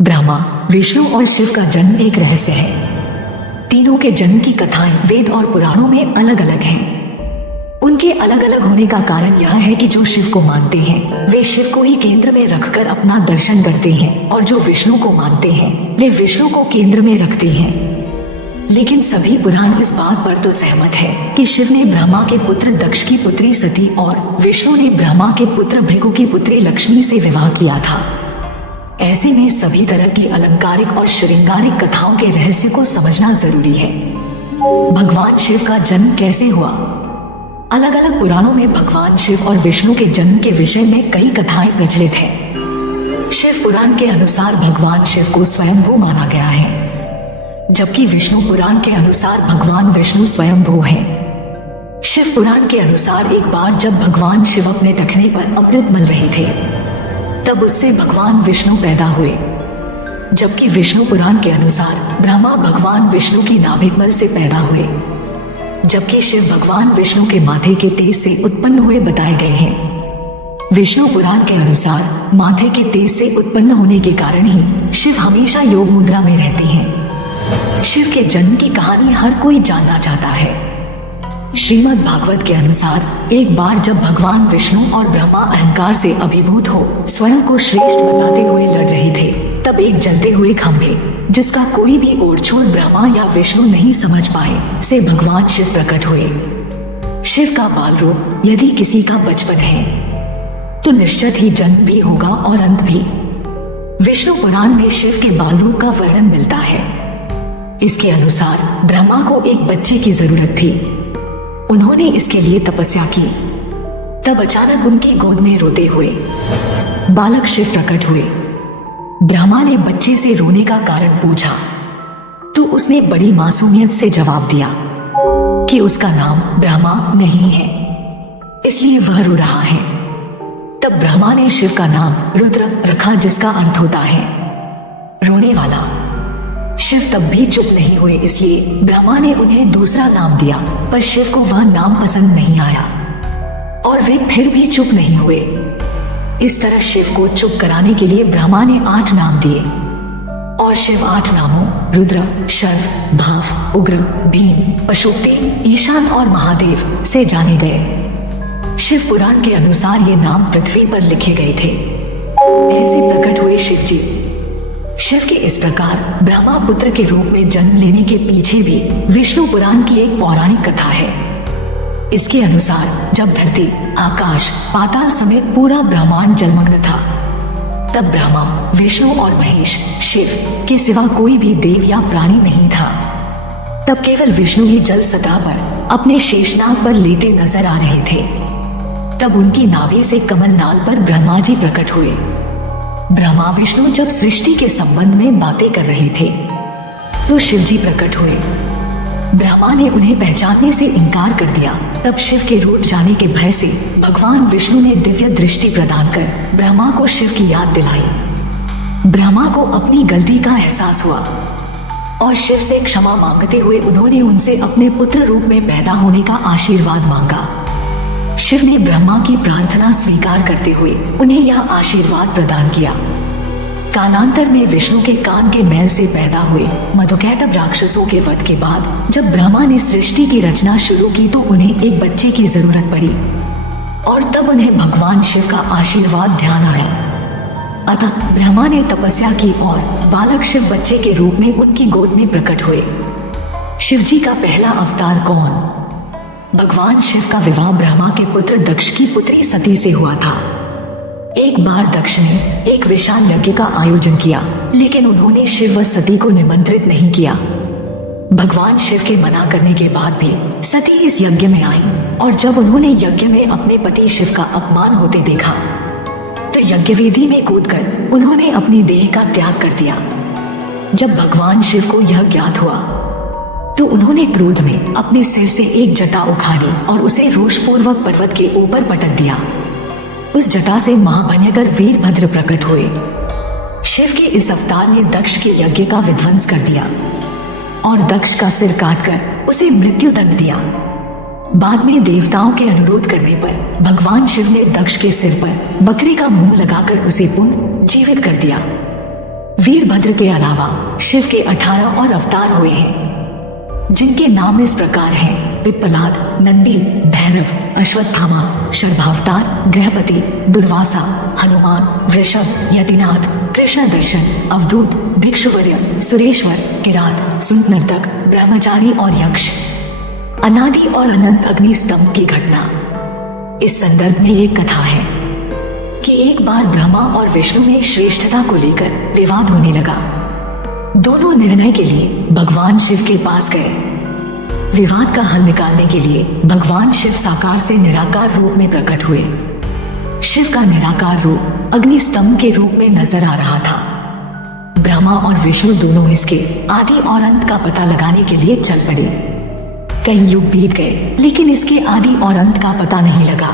ब्रह्मा, विष्णु और शिव का जन्म एक रहस्य है। तीनों के जन्म की कथाएं वेद और पुराणों में अलग अलग हैं। उनके अलग अलग होने का कारण यह है कि जो शिव को मानते हैं वे शिव को ही केंद्र में रखकर अपना दर्शन करते हैं, और जो विष्णु को मानते हैं वे विष्णु को केंद्र में रखते हैं। लेकिन सभी पुराण इस बात पर तो सहमत है कि शिव ने ब्रह्मा के पुत्र दक्ष की पुत्री सती और विष्णु ने ब्रह्मा के पुत्र भृगु की पुत्री लक्ष्मी से विवाह किया था। ऐसे में सभी तरह की अलंकारिक और श्रृंगारिक कथाओं के रहस्य को समझना जरूरी है। भगवान शिव का जन्म कैसे हुआ? अलग अलग पुराणों में भगवान शिव और विष्णु के जन्म के विषय में कई कथाएं प्रचलित हैं। शिव पुराण के अनुसार भगवान शिव को स्वयंभू माना गया है, जबकि विष्णु पुराण के अनुसार भगवान विष्णु स्वयंभू हैं। शिव पुराण के अनुसार एक बार जब भगवान शिव अपने टखने पर अमृत मल रहे थे तब उससे भगवान विष्णु पैदा हुए, जबकि विष्णु पुराण के अनुसार ब्रह्मा भगवान विष्णु की नाभिक मल से पैदा हुए, जबकि शिव भगवान विष्णु के माथे के तेज से उत्पन्न हुए बताए गए हैं। विष्णु पुराण के अनुसार माथे के तेज से उत्पन्न होने के कारण ही शिव हमेशा योग मुद्रा में रहते हैं। शिव के जन्म की कहानी हर कोई जानना चाहता है। श्रीमद् भागवत के अनुसार एक बार जब भगवान विष्णु और ब्रह्मा अहंकार से अभिभूत हो स्वयं को श्रेष्ठ बताते हुए लड़ रहे थे, तब एक जलते हुए खंभे जिसका कोई भी ओर छोर ब्रह्मा या विष्णु नहीं समझ पाए से भगवान शिव प्रकट हुए। शिव का बाल रूप यदि किसी का बचपन है तो निश्चित ही जन्म भी होगा और अंत भी। विष्णु पुराण में शिव के बाल रूप का वर्णन मिलता है। इसके अनुसार ब्रह्मा को एक बच्चे की जरूरत थी। उन्होंने इसके लिए तपस्या की। तब अचानक उनकी गोद में रोते हुए बालक शिव प्रकट हुए। ब्रह्मा ने बच्चे से रोने का कारण पूछा तो उसने बड़ी मासूमियत से जवाब दिया कि उसका नाम ब्रह्मा नहीं है, इसलिए वह रो रहा है। तब ब्रह्मा ने शिव का नाम रुद्र रखा, जिसका अर्थ होता है रोने वाला। शिव तब भी चुप नहीं हुए, इसलिए ब्रह्मा ने उन्हें दूसरा नाम दिया, पर शिव को वह नाम पसंद नहीं आया और वे फिर भी चुप नहीं हुए। इस तरह शिव को चुप कराने के लिए ब्रह्मा ने 8 नाम दिए और शिव 8 नामों रुद्र, शर्व, भाव, उग्र, भीम, पशुपति, ईशान और महादेव से जाने गए। शिव पुराण के अनुसार ये नाम पृथ्वी पर लिखे गए थे। ऐसे प्रकट हुए शिव जी। शिव के इस प्रकार ब्रह्मा पुत्र के रूप में जन्म लेने के पीछे भी विष्णु पुराण की एक पौराणिक कथा है। इसके अनुसार जब धरती, आकाश, पाताल समेत पूरा ब्रह्मांड जलमग्न था, तब ब्रह्मा, विष्णु और महेश, शिव के सिवा कोई भी देव या प्राणी नहीं था। तब केवल विष्णु ही जल सतह पर अपने शेषनाग पर लेटे नजर आ रहे थे। तब उनकी नाभि से कमल नाल पर ब्रह्मा जी प्रकट हुए। ब्रह्मा विष्णु जब सृष्टि के संबंध में बातें कर रहे थे तो शिव जी प्रकट हुए। ब्रह्मा ने उन्हें पहचानने से इनकार कर दिया। तब शिव के रूठ जाने के भय से भगवान विष्णु ने दिव्य दृष्टि प्रदान कर ब्रह्मा को शिव की याद दिलाई। ब्रह्मा को अपनी गलती का एहसास हुआ और शिव से क्षमा मांगते हुए उन्होंने उनसे अपने पुत्र रूप में पैदा होने का आशीर्वाद मांगा। शिव ने ब्रह्मा की प्रार्थना स्वीकार करते हुए उन्हें यह आशीर्वाद प्रदान किया। कालांतर में विष्णु के कान के मैल से पैदा हुए मधुकैटभ राक्षसों के वध के बाद जब ब्रह्मा ने सृष्टि की रचना शुरू की तो उन्हें एक बच्चे की जरूरत पड़ी और तब उन्हें भगवान शिव का आशीर्वाद ध्यान आया। अतः ब्रह्मा ने तपस्या की और बालक शिव बच्चे के रूप में उनकी गोद में प्रकट हुए। शिव जी का पहला अवतार कौन? भगवान शिव का विवाह ब्रह्मा के पुत्र दक्ष की पुत्री सती से हुआ था। एक बार दक्ष ने एक विशाल यज्ञ का आयोजन किया, लेकिन उन्होंने शिव व सती को निमंत्रित नहीं किया। भगवान शिव के मना करने के बाद भी सती इस यज्ञ में आई और जब उन्होंने यज्ञ में अपने पति शिव का अपमान होते देखा तो यज्ञवेदी में कूदकर उन्होंने अपनी देह का त्याग कर दिया। जब भगवान शिव को यह ज्ञात हुआ तो उन्होंने क्रोध में अपने सिर से एक जटा उखाड़ी और उसे रोषपूर्वक पर्वत के ऊपर पटक दिया। उस जटा से महाभयंकर वीरभद्र प्रकट हुए। शिव के इस अवतार ने दक्ष के यज्ञ का विध्वंस कर दिया और दक्ष का सिर काटकर उसे मृत्यु दंड दिया। बाद में देवताओं के अनुरोध करने पर भगवान शिव ने दक्ष के सिर पर बकरी का मुंह लगाकर उसे पुनः जीवित कर दिया। वीरभद्र के अलावा शिव के 18 और अवतार हुए हैं, जिनके नाम इस प्रकार हैं: पिप्पलाद, नंदी, भैरव, अश्वत्थामा, शर्भावतार, गृहपति, दुर्वासा, हनुमान, वृषभ, यतिनाथ, कृष्ण दर्शन, अवधूत, भिक्षुवर्य, सुरेश्वर, किरात, सूत नर्तक, ब्रह्मचारी और यक्ष। अनादि और अनंत अग्नि स्तंभ की घटना। इस संदर्भ में एक कथा है कि एक बार ब्रह्मा और विष्णु में श्रेष्ठता को लेकर विवाद होने लगा। दोनों निर्णय के लिए भगवान शिव के पास गए। विवाद का हल निकालने के लिए भगवान शिव साकार से निराकार रूप में प्रकट हुए। शिव का निराकार रूप अग्नि स्तंभ के रूप में नजर आ रहा था। ब्रह्मा और विष्णु दोनों इसके आदि और अंत का पता लगाने के लिए चल पड़े। कई युग बीत गए, लेकिन इसके आदि और अंत का पता नहीं लगा।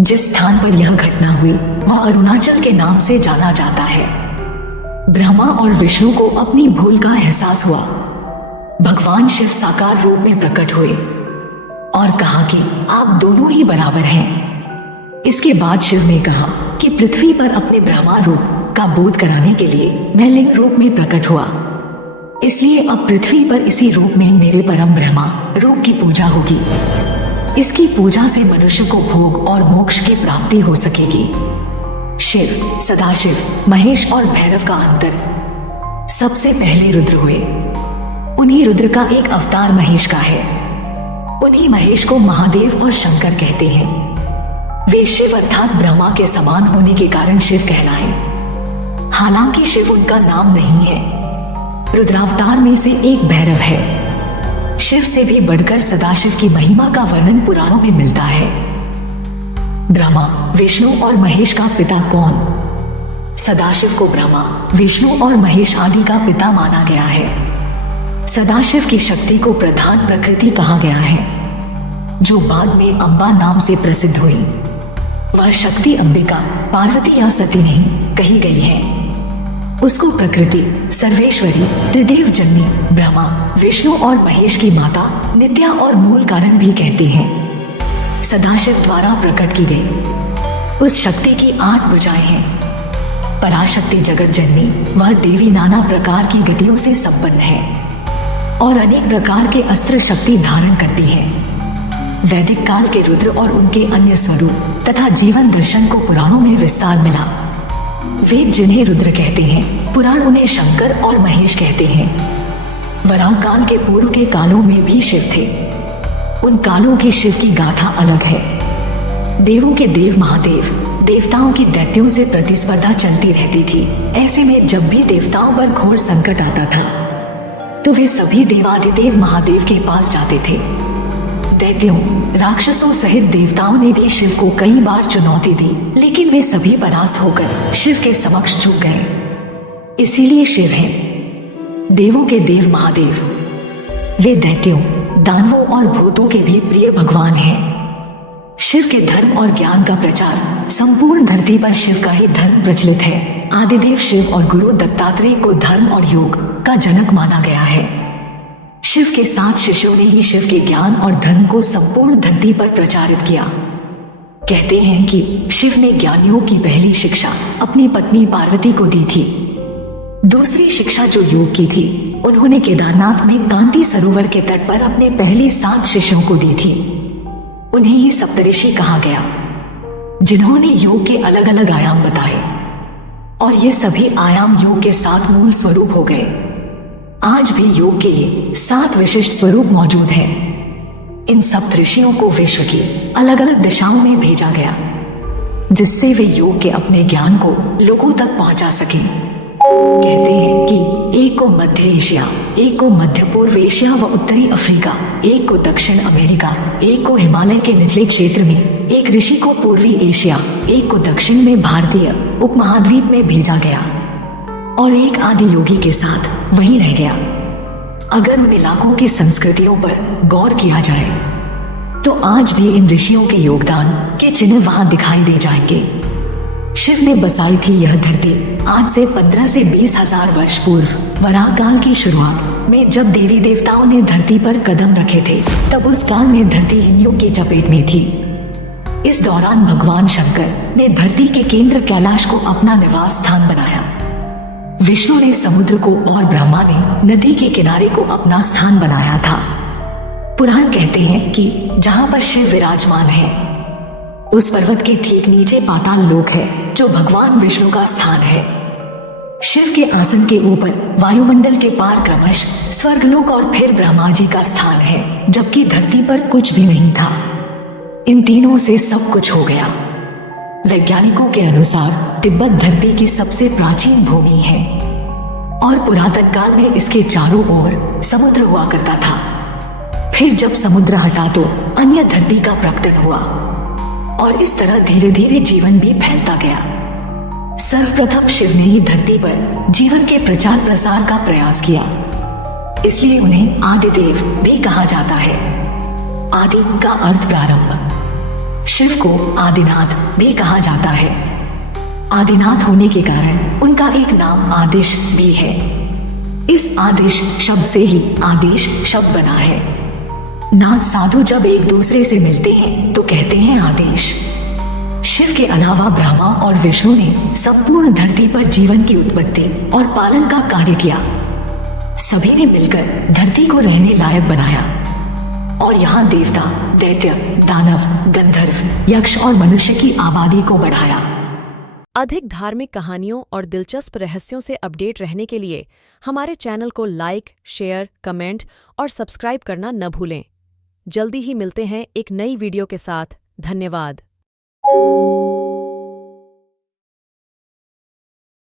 जिस स्थान पर यह घटना हुई वह अरुणाचल के नाम से जाना जाता है। ब्रह्मा और विष्णु को अपनी भूल का एहसास हुआ। भगवान शिव साकार रूप में प्रकट हुए और कहा कि आप दोनों ही बराबर हैं। इसके बाद शिव ने कहा कि पृथ्वी पर अपने ब्रह्मा रूप का बोध कराने के लिए मैं लिंग रूप में प्रकट हुआ, इसलिए अब पृथ्वी पर इसी रूप में मेरे परम ब्रह्मा रूप की पूजा होगी। इसकी पूजा से मनुष्य को भोग और मोक्ष की प्राप्ति हो सकेगी। शिव, सदाशिव, महेश और भैरव का अंतर। सबसे पहले रुद्र हुए। उन्हीं रुद्र का एक अवतार महेश का है। उन्हीं महेश को महादेव और शंकर कहते हैं। वे शिव अर्थात ब्रह्मा के समान होने के कारण शिव कहलाए। हालांकि शिव उनका नाम नहीं है। रुद्रावतार में से एक भैरव है। शिव से भी बढ़कर सदाशिव की महिमा का वर्णन पुराणों में मिलता है। ब्रह्मा, विष्णु और महेश का पिता कौन? सदाशिव को ब्रह्मा, विष्णु और महेश आदि का पिता माना गया है। सदाशिव की शक्ति को प्रधान प्रकृति कहा गया है, जो बाद में अंबा नाम से प्रसिद्ध हुई। वह शक्ति अंबिका, पार्वती या सती नहीं कही गई है। उसको प्रकृति, सर्वेश्वरी, त्रिदेव जननी, ब्रह्मा, विष्णु और महेश की माता, नित्या और मूल कारण भी कहते हैं। सदाशिव द्वारा प्रकट की गई उस शक्ति की 8 भुजाएं हैं। पराशक्ति जगत जननी, वह देवी नाना प्रकार की गतियों से संपन्न है और अनेक प्रकार के अस्त्र शक्ति धारण करती है। वैदिक काल के रुद्र और उनके अन्य स्वरूप तथा जीवन दर्शन को पुराणों में विस्तार मिला। वेद जिन्हें रुद्र कहते हैं, पुराण उन्हें शंकर और महेश कहते हैं। वराह काल के पूर्व के कालों में भी शिव थे। उन कालों की शिव की गाथा अलग है। देवों के देव महादेव, देवताओं की दैत्यों से प्रतिस्पर्धा चलती रहती थी। ऐसे में जब भी देवताओं पर घोर संकट आता था तो वे सभी देवाधिदेव महादेव के पास जाते थे। दैत्यों, राक्षसों सहित देवताओं ने भी शिव को कई बार चुनौती दी, लेकिन वे सभी परास्त होकर शिव के समक्ष झुक गए। इसीलिए शिव है देवों के देव महादेव। वे दैत्यों, दानवों और भूतों के भी प्रिय भगवान हैं। शिव के धर्म और ज्ञान का प्रचार संपूर्ण धरती पर शिव का ही धर्म प्रचलित है। आदिदेव शिव और गुरु दत्तात्रेय को धर्म और योग का जनक माना गया है। शिव के 7 शिष्यों ने ही शिव के ज्ञान और धर्म को संपूर्ण धरती पर प्रचारित किया। कहते हैं कि शिव ने ज्ञानियों की पहली शिक्षा अपनी पत्नी पार्वती को दी थी। दूसरी शिक्षा जो योग की थी, उन्होंने केदारनाथ में कांति सरोवर के तट पर अपने पहले 7 शिष्यों को दी थी। उन्हें ही सप्तऋषि कहा गया, जिन्होंने योग के अलग अलग आयाम बताए और ये सभी आयाम योग के 7 मूल स्वरूप हो गए। आज भी योग के ये 7 विशिष्ट स्वरूप मौजूद हैं। इन सप्तऋषियों को विश्व की अलग अलग दिशाओं में भेजा गया, जिससे वे योग के अपने ज्ञान को लोगों तक पहुंचा सकें। कहते हैं कि एक को मध्य एशिया, एक को मध्य पूर्व एशिया व उत्तरी अफ्रीका, एक को दक्षिण अमेरिका, एक को हिमालय के निचले क्षेत्र में, एक ऋषि को पूर्वी एशिया, एक को दक्षिण में भारतीय उपमहाद्वीप में भेजा गया और एक आदि योगी के साथ वहीं रह गया। अगर उन इलाकों की संस्कृतियों पर गौर किया जाए तो आज भी इन ऋषियों के योगदान के चिन्ह वहां दिखाई दे जाएंगे। शिव ने बसाई थी यह धरती आज से 15 से 20 हजार वर्ष पूर्व वराह काल की शुरुआत में, जब देवी देवताओं ने धरती पर कदम रखे थे, तब उस काल में धरती हिमयुग की चपेट में थी। इस दौरान भगवान शंकर ने धरती के केंद्र कैलाश को अपना निवास स्थान बनाया। विष्णु ने समुद्र को और ब्रह्मा ने नदी के किनारे को अपना स्थान बनाया था। पुराण कहते हैं कि जहां पर शिव विराजमान है उस पर्वत के ठीक नीचे पाताल लोक है, जो भगवान विष्णु का स्थान है। शिव के आसन के ऊपर वायुमंडल के पार क्रमश स्वर्गलोक और फिर ब्रह्मा जी का स्थान है, जबकि धरती पर कुछ भी नहीं था। इन तीनों से सब कुछ हो गया। वैज्ञानिकों के अनुसार तिब्बत धरती की सबसे प्राचीन भूमि है और पुरातन काल में इसके चारों ओर समुद्र हुआ करता था। फिर जब समुद्र हटा तो अन्य धरती का प्रकटन हुआ और इस तरह धीरे धीरे जीवन भी फैलता गया। सर्वप्रथम शिव ने ही धरती पर जीवन के प्रचार प्रसार का प्रयास किया, इसलिए उन्हें आदिदेव भी कहा जाता है। आदि का अर्थ प्रारंभ। शिव को आदिनाथ भी कहा जाता है। आदिनाथ होने के कारण उनका एक नाम आदिश भी है। इस आदिश शब्द से ही आदेश शब्द बना है। नाथ साधु जब एक दूसरे से मिलते हैं तो कहते हैं आदेश। शिव के अलावा ब्रह्मा और विष्णु ने संपूर्ण धरती पर जीवन की उत्पत्ति और पालन का कार्य किया। सभी ने मिलकर धरती को रहने लायक बनाया और यहाँ देवता, दैत्य, दानव, गंधर्व, यक्ष और मनुष्य की आबादी को बढ़ाया। अधिक धार्मिक कहानियों और दिलचस्प रहस्यों से अपडेट रहने के लिए हमारे चैनल को लाइक, शेयर, कमेंट और सब्सक्राइब करना न भूलें। जल्दी ही मिलते हैं एक नई वीडियो के साथ। धन्यवाद।